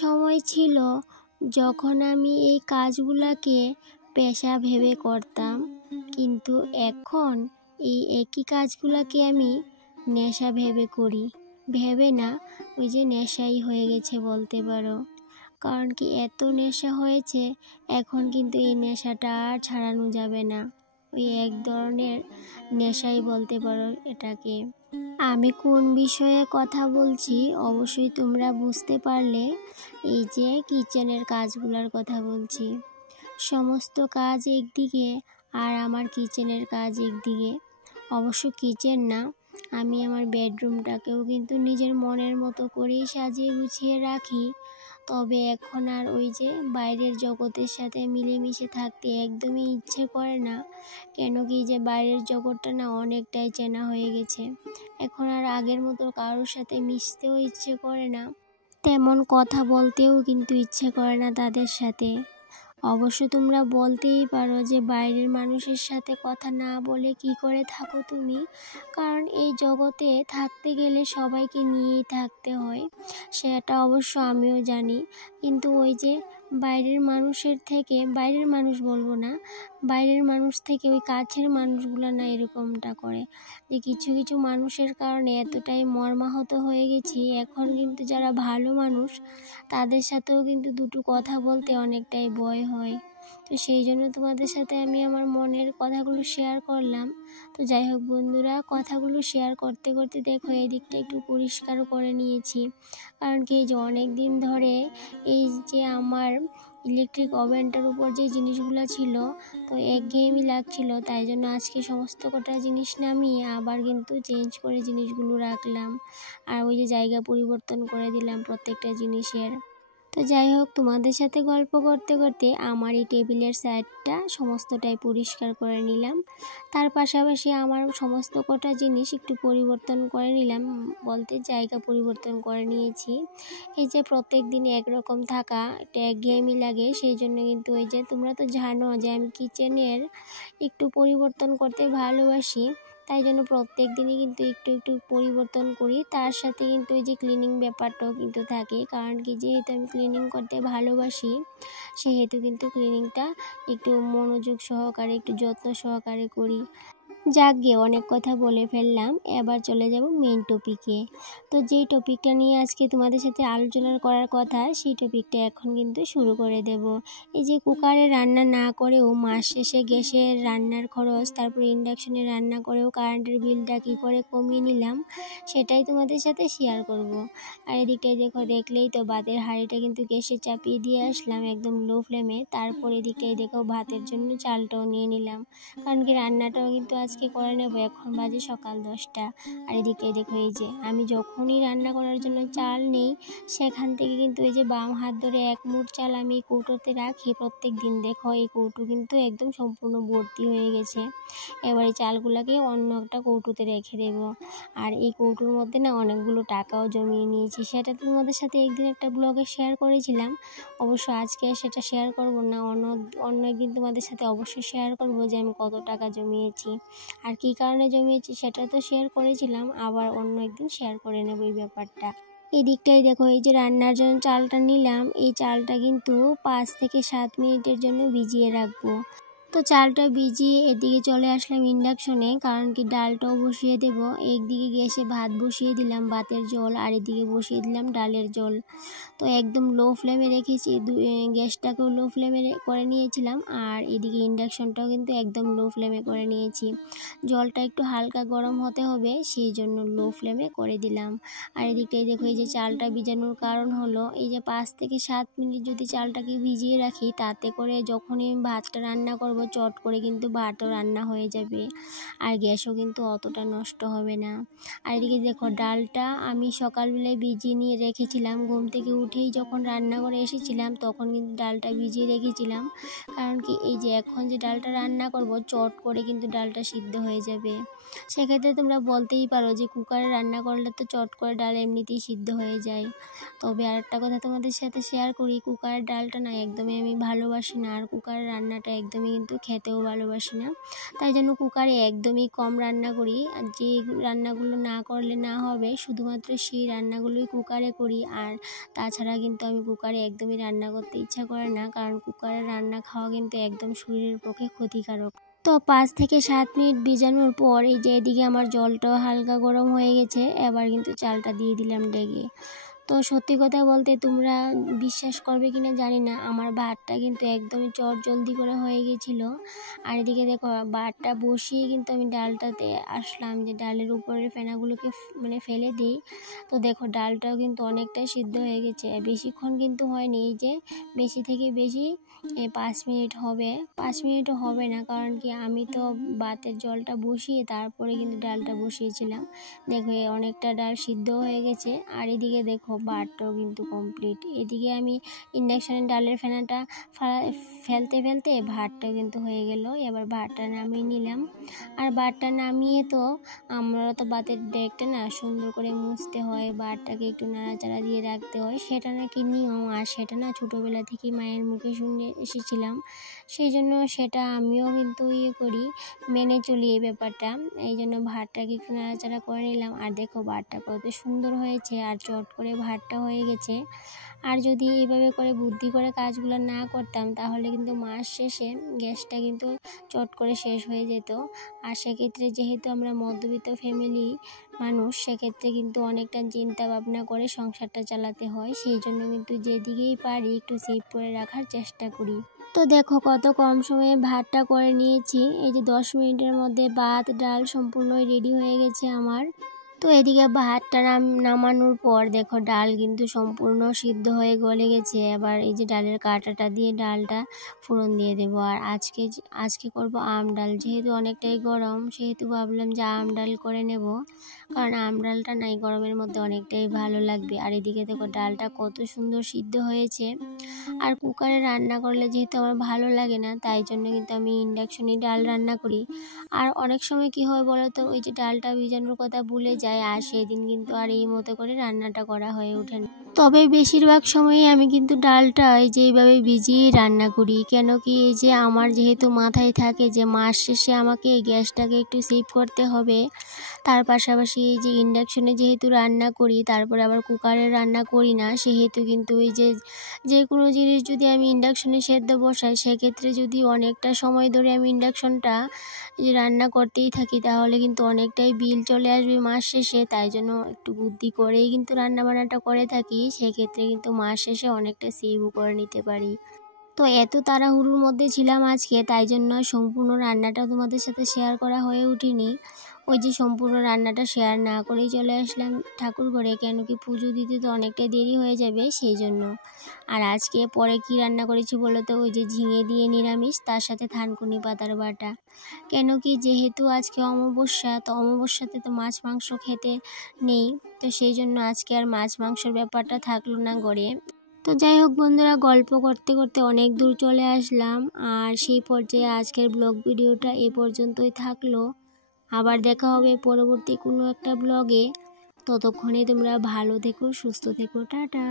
সময় ছিল যখন আমি এই কাজগুলোকে পেশা ভেবে করতাম, কিন্তু এখন এই একই কাজগুলোকে আমি নেশা ভেবে করি। ভেবে না, ওই যে নেশাই হয়ে গেছে বলতে পারো। কারণ কি এত নেশা হয়েছে, এখন কিন্তু এই নেশাটা আর ছাড়ানো যাবে না। ওই এক ধরনের নেশাই বলতে পারো এটাকে। আমি কোন বিষয়ে কথা বলছি অবশ্যই তোমরা বুঝতে পারলে। এই যে কিচেনের কাজগুলোর কথা বলছি। সমস্ত কাজ একদিকে আর আমার কিচেনের কাজ একদিকে। অবশ্য কিচেন না, আমি আমার বেডরুমটাকেও কিন্তু নিজের মনের মতো করেই সাজিয়ে গুছিয়ে রাখি। তবে এখন আর ওই যে বাইরের জগতের সাথে মিলেমিশে থাকতে একদমই ইচ্ছে করে না। কেন কি যে বাইরের জগৎটা না অনেকটাই চেনা হয়ে গেছে। এখন আর আগের মতো কারোর সাথে মিশতেও ইচ্ছে করে না, তেমন কথা বলতেও কিন্তু ইচ্ছে করে না তাদের সাথে। অবশ্য তোমরা বলতেই পারো যে বাইরের মানুষের সাথে কথা না বলে কি করে থাকো তুমি। কারণ এই জগতে থাকতে গেলে সবাইকে নিয়েই থাকতে হয়, সেটা অবশ্য আমিও জানি। কিন্তু ওই যে বাইরের মানুষের থেকে, বাইরের মানুষ বলবো না, বাইরের মানুষ থেকে ওই কাছের মানুষগুলো না এরকমটা করে যে কিছু কিছু মানুষের কারণে এতটাই মর্মাহত হয়ে গেছি। এখন কিন্তু যারা ভালো মানুষ তাদের সাথেও কিন্তু দুটো কথা বলতে অনেকটাই ভয় হয়। তো সেই জন্য তোমাদের সাথে আমি আমার মনের কথাগুলো শেয়ার করলাম। তো যাই হোক বন্ধুরা, কথাগুলো শেয়ার করতে করতে দেখো এই দিকটা একটু পরিষ্কারও করে নিয়েছি। কারণ কি, এই যে অনেক দিন ধরে এই যে আমার ইলেকট্রিক ওভেনটার উপর যে জিনিসগুলো ছিল, তো একঘেয়েমি লাগছিল, তাই জন্য আজকে সমস্ত কটা জিনিস নামিয়ে আবার কিন্তু চেঞ্জ করে জিনিসগুলো রাখলাম। আর ওই যে জায়গা পরিবর্তন করে দিলাম প্রত্যেকটা জিনিসের। তো যাই হোক, তোমাদের সাথে গল্প করতে করতে আমার এই টেবিলের সাইডটা সমস্তটাই পরিষ্কার করে নিলাম। তার পাশাপাশি আমার সমস্ত কটা জিনিস একটু পরিবর্তন করে নিলাম, বলতে জায়গা পরিবর্তন করে নিয়েছি। এই যে প্রত্যেক দিন একরকম থাকা একটা একঘেয়েমি লাগে, সেই জন্য কিন্তু ওই যে তোমরা তো জানো যে আমি কিচেনের একটু পরিবর্তন করতে ভালোবাসি। তাই জন্য প্রত্যেক দিনই কিন্তু একটু একটু পরিবর্তন করি। তার সাথে কিন্তু ওই যে ক্লিনিং ব্যাপারটাও কিন্তু থাকে। কারণ কি, যেহেতু আমি ক্লিনিং করতে ভালোবাসি, সেহেতু কিন্তু ক্লিনিংটা একটু মনোযোগ সহকারে, একটু যত্ন সহকারে করি। যাক গে, অনেক কথা বলে ফেললাম, এবার চলে যাব মেইন টপিকে। তো যেই টপিকটা নিয়ে আজকে তোমাদের সাথে আলোচনা করার কথা, সেই টপিকটা এখন কিন্তু শুরু করে দেব। এই যে কুকারে রান্না না করেও মাস শেষে গ্যাসের রান্নার খরচ, তারপর ইন্ডাকশনে রান্না করেও কারেন্টের বিলটা কী করে কমিয়ে নিলাম, সেটাই তোমাদের সাথে শেয়ার করব। আর এদিকটাই দেখো, দেখলেই তো ভাতের হাঁড়িটা কিন্তু গ্যাসে চাপিয়ে দিয়ে আসলাম একদম লো ফ্লেমে। তারপর এদিকটাই দেখো ভাতের জন্য চালটাও নিয়ে নিলাম, কারণ কি রান্নাটাও কিন্তু আজকে করে নেব। এখন বাজে সকাল 10টা। আর এদিকে দেখো, এই যে আমি যখনই রান্না করার জন্য চাল নেই, সেখান থেকে কিন্তু এই যে বাম হাত ধরে এক মুঠ চাল আমি কৌটোতে রাখি প্রত্যেক দিন। দেখো এই কৌটো কিন্তু একদম সম্পূর্ণ ভর্তি হয়ে গেছে। এবার এই চালগুলোকে অন্য একটা কৌটোতে রেখে দেব। আর এই কৌটোর মধ্যে না অনেকগুলো টাকাও জমিয়ে নিয়েছি, সেটা তোমাদের সাথে একদিন একটা ব্লগে শেয়ার করেছিলাম। অবশ্য আজকে সেটা শেয়ার করব না, অন্য একদিন তোমাদের সাথে অবশ্যই শেয়ার করব যে আমি কত টাকা জমিয়েছি আর কী কারণে জমিয়েছি, সেটা তো শেয়ার করেছিলাম। আবার অন্য একদিন শেয়ার করে নেব এই ব্যাপারটা। এই দিকটাই দেখো, এই যে রান্নার জন্য চালটা নিলাম, এই চালটা কিন্তু 5 থেকে 7 মিনিটের জন্য ভিজিয়ে রাখবো। তো চালটা ভিজিয়ে এদিকে চলে আসলাম ইন্ডাকশনে, কারণ কি ডালটাও বসিয়ে দেব। একদিকে গ্যাসে ভাত বসিয়ে দিলাম, ভাতের জল, আর এদিকে বসিয়ে দিলাম ডালের জল। তো একদম লো ফ্লেমে রেখেছি, গ্যাসটাকেও লো ফ্লেমে করে নিয়েছিলাম, আর এদিকে ইন্ডাকশনটাও কিন্তু একদম লো ফ্লেমে করে নিয়েছি। জলটা একটু হালকা গরম হতে হবে, সেই জন্য লো ফ্লেমে করে দিলাম। আর এদিকটাই দেখো, এই যে চালটা ভিজানোর কারণ হলো, এই যে 5 থেকে 7 মিনিট যদি চালটাকে ভিজিয়ে রাখি, তাতে করে যখনই আমি ভাতটা রান্না করব চট করে কিন্তু ভাতও রান্না হয়ে যাবে, আর গ্যাসও কিন্তু অতটা নষ্ট হবে না। আর এদিকে দেখো, ডালটা আমি সকালবেলায় ভিজিয়ে নিয়ে রেখেছিলাম। ঘুম থেকে উঠেই যখন রান্না করে এসেছিলাম তখন কিন্তু ডালটা ভিজিয়ে রেখেছিলাম, কারণ কি এই যে এখন যে ডালটা রান্না করব চট করে কিন্তু ডালটা সিদ্ধ হয়ে যাবে। সেক্ষেত্রে তোমরা বলতেই পারো যে কুকারে রান্না করলে তো চট করে ডাল এমনিতেই সিদ্ধ হয়ে যায়। তবে আরেকটা কথা তোমাদের সাথে শেয়ার করি, কুকারের ডালটা না একদমই আমি ভালোবাসি না, আর কুকারের রান্নাটা একদমই কিন্তু খেতেও ভালোবাসি না। তাই জন্য কুকারে একদমই কম রান্না করি, আর যে রান্নাগুলো না করলে না হবে শুধুমাত্র সেই রান্নাগুলোই কুকারে করি। আর তাছাড়া কিন্তু আমি কুকারে একদমই রান্না করতে ইচ্ছা করে না, কারণ কুকারে রান্না খাওয়া কিন্তু একদম শরীরের পক্ষে ক্ষতিকারক। তো 5 থেকে 7 মিনিট ভিজানোর পর এই যে এদিকে আমার জলটাও হালকা গরম হয়ে গেছে, এবার কিন্তু চালটা দিয়ে দিলাম ডেগে। তো সত্যি কথা বলতে তোমরা বিশ্বাস করবে কিনা জানি না, আমার ভাতটা কিন্তু একদমই জলদি করে হয়ে গেছিলো। আর এদিকে দেখো ভাতটা বসিয়ে কিন্তু আমি ডালটাতে আসলাম যে ডালের উপরের ফেনাগুলোকে ফেলে দিই। তো দেখো ডালটাও কিন্তু অনেকটাই সিদ্ধ হয়ে গেছে, বেশিক্ষণ কিন্তু হয়নি, এই যে বেশি থেকে বেশি 5 মিনিট হবে, 5 মিনিটও হবে না, কারণ কি আমি তো ভাতের জলটা বসিয়ে তারপরে কিন্তু ডালটা বসিয়েছিলাম। দেখো অনেকটা ডাল সিদ্ধ হয়ে গেছে। আর এদিকে দেখো ভাতটাও কিন্তু কমপ্লিট। এদিকে আমি ইন্ডাকশানের ডালের ফেনাটা ফেলতে ফেলতে ভাতটাও কিন্তু হয়ে গেল। এবার ভাতটা নামিয়ে নিলাম। আর ভাতটা নামিয়ে তো আমরা তো ভাতের ডেকটা না সুন্দর করে মুছতে হয়, ভাতটাকে একটু নাড়াচাড়া দিয়ে রাখতে হয়, সেটা নাকি নিয়ম। আর সেটা না ছোটোবেলা থেকেই মায়ের মুখে শুনে এসেছিলাম, সেই জন্য সেটা আমিও কিন্তু করি, মেনে চলি এই ব্যাপারটা। এই জন্য ভাতটাকে একটু নাড়াচাড়া করে নিলাম। আর দেখো ভাতটা কত সুন্দর হয়েছে, আর চট করে ভাতটা হয়ে গেছে। আর যদি এইভাবে করে বুদ্ধি করে কাজগুলো না করতাম তাহলে কিন্তু মাস শেষে গ্যাসটা কিন্তু চট করে শেষ হয়ে যেত। আর সেক্ষেত্রে যেহেতু আমরা মধ্যবিত্ত ফ্যামিলি মানুষ, সেক্ষেত্রে কিন্তু অনেকটা চিন্তা ভাবনা করে সংসারটা চালাতে হয়, সেই জন্য কিন্তু যেদিকেই পারি একটু সেভ করে রাখার চেষ্টা করি। তো দেখো কত কম সময়ে ভাতটা করে নিয়েছি, এই যে 10 মিনিটের মধ্যে ভাত ডাল সম্পূর্ণই রেডি হয়ে গেছে আমার। তো এদিকে ভাতটা নামানোর পর দেখো ডাল কিন্তু সম্পূর্ণ সিদ্ধ হয়ে গলে গেছে। এবার এই যে ডালের কাঁটাটা দিয়ে ডালটা ফোড়ন দিয়ে দেবো। আর আজকে করব আম ডাল, যেহেতু অনেকটাই গরম সেহেতু ভাবলাম যে আম ডাল করে নেব, কারণ আম ডালটা নাই গরমের মধ্যে অনেকটাই ভালো লাগবে। আর এদিকে দেখো ডালটা কত সুন্দর সিদ্ধ হয়েছে। আর কুকারে রান্না করলে যেহেতু আমার ভালো লাগে না, তাই জন্য কিন্তু আমি ইন্ডাকশনে ডাল রান্না করি। আর অনেক সময় কি হয় বলো তো, ওই যে ডালটা ভিজানোর কথা ভুলে যায়, আর সেদিন কিন্তু আর এই মতো করে রান্নাটা করা হয়ে ওঠে না। তবে বেশিরভাগ সময়ই আমি কিন্তু ডালটা এই যে এইভাবে ভিজিয়েই রান্না করি, কেন কি এই যে আমার যেহেতু মাথায় থাকে যে মাস শেষে আমাকে এই গ্যাসটাকে একটু সেভ করতে হবে, তার পাশাপাশি এই যে ইন্ডাকশনে যেহেতু রান্না করি তারপরে আবার কুকারে রান্না করি না, সেহেতু কিন্তু এই যে কোনো জিনিস যদি আমি ইন্ডাকশনে সেদ্ধ বসাই, সেক্ষেত্রে যদি অনেকটা সময় ধরে আমি ইন্ডাকশনটা রান্না করতেই থাকি তাহলে কিন্তু অনেকটাই বিল চলে আসবে মাস শেষে। তাই জন্য একটু বুদ্ধি করেই কিন্তু রান্নাবান্নাটা করে থাকি, সেক্ষেত্রে কিন্তু মাস শেষে অনেকটা সেভও করে নিতে পারি। তো এত তাড়াহুড়োর মধ্যে ছিলাম আজকে, তাই জন্য সম্পূর্ণ রান্নাটা তোমাদের সাথে শেয়ার করা হয়ে ওঠেনি। ওই যে সম্পূর্ণ রান্নাটা শেয়ার না করেই চলে আসলাম ঠাকুর ঘরে, কেন কি পুজো দিতে তো অনেকটাই দেরি হয়ে যাবে সেই জন্য। আর আজকে পরে কি রান্না করেছি বলো তো, ওই যে ঝিঙে দিয়ে নিরামিষ, তার সাথে থানকুনি পাতার বাটা। কেন কি যেহেতু আজকে অমাবস্যা, তো অমাবস্যাতে তো মাছ মাংস খেতে নেই, তো সেই জন্য আজকে আর মাছ মাংসর ব্যাপারটা থাকলো না ঘরে। তো যাই হোক বন্ধুরা, গল্প করতে করতে অনেক দূর চলে আসলাম, আর সেই পর্যায়ে আজকের ব্লগ ভিডিওটা এ পর্যন্তই থাকলো। আবার দেখা হবে পরবর্তী কোনো একটা ব্লগে। ততক্ষণে তোমরা ভালো থেকো, সুস্থ থেকো, টাটা।